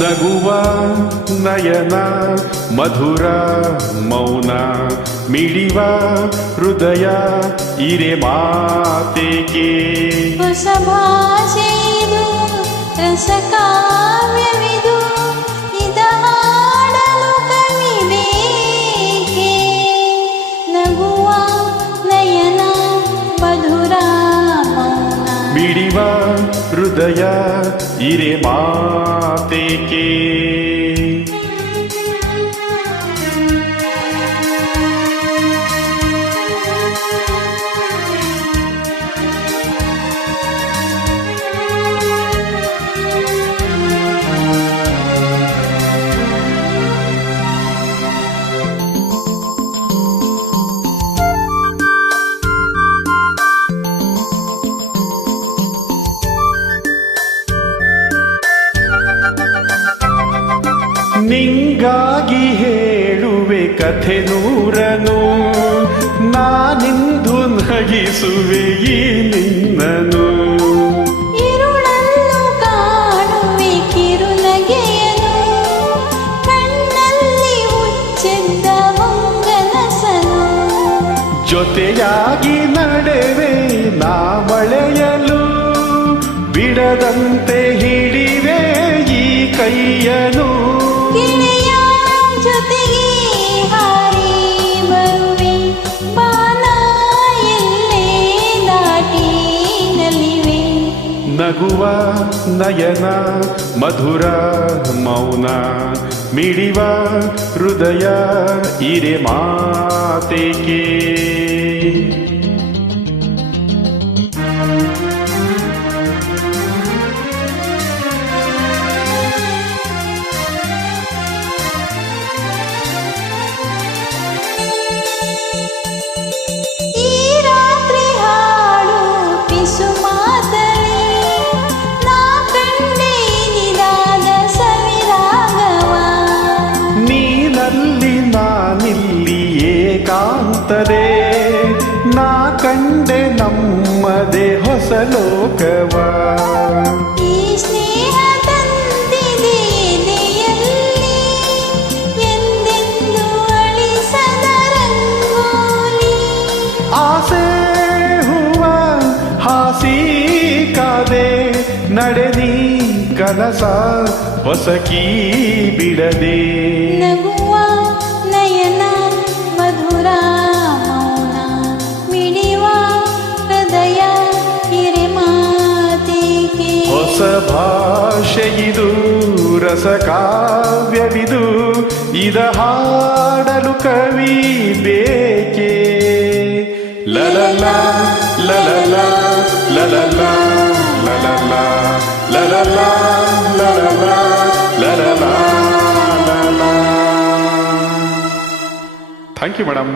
ನಗುವ ನಯನ ಮಧುರ ಮೌನ ಮಿಡಿವ ಹೃದಯ ಇರೆ ಮಾತೆಗೆ ಹೊಸ ಭಾಷೆ ಇದು ರಸಕಾವ್ಯವಿದು ಇದ ಹಾಡಲು ಕವಿ ಬೇಕೆ ನಗುವ ನಯನ ಮಧುರ ಮೌನ ಮಿಡಿವ हृदया इरे माते के ನಿಂಗಾಗಿ ಹೇಳುವೆ ಕಥೆ ನೂರನು ನಾನಿಂದು ನಗಿಸುವೆ ಈ ನಿನ್ನನು. ಜೊತೆಯಾಗಿ ನಡೆವೆ ನಾ ಮಳೆಯಲು ಬಿಡದಂತೆ ಹಿಡಿವೆ ಈ ಕೈಯನು. ನಗುವ ನಯನ ಮಧುರ ಮೌನ ಮಿಡಿವ ಹೃದಯ ಇರೆ ಮಾತೆಗೆ ಏಕಾಂತದೆ ನಾ ಕಂಡೆ ನಮ್ಮದೆ ಹೊಸ ಲೋಕವ. ಆಸೆ ಹೂವ ಹಾಸಿ ಕಾದೆ ನಡೆದಿ ಕನಸ ಹೊಸಕಿ ಬಿಡದೆ. ಭಾಷೆಯಿದು ರಸ ಕಾವ್ಯವಿದು ಇದ ಹಾಡಲು ಕವಿ ಬೇಕೆ ಲಲಲ ಲಲಲ ಲಲಲ ಲಲಲ ಲಲಲ ಲಲಲ ಲಲಲ ಥ್ಯಾಂಕ್ ಯು ಮೇಡಮ್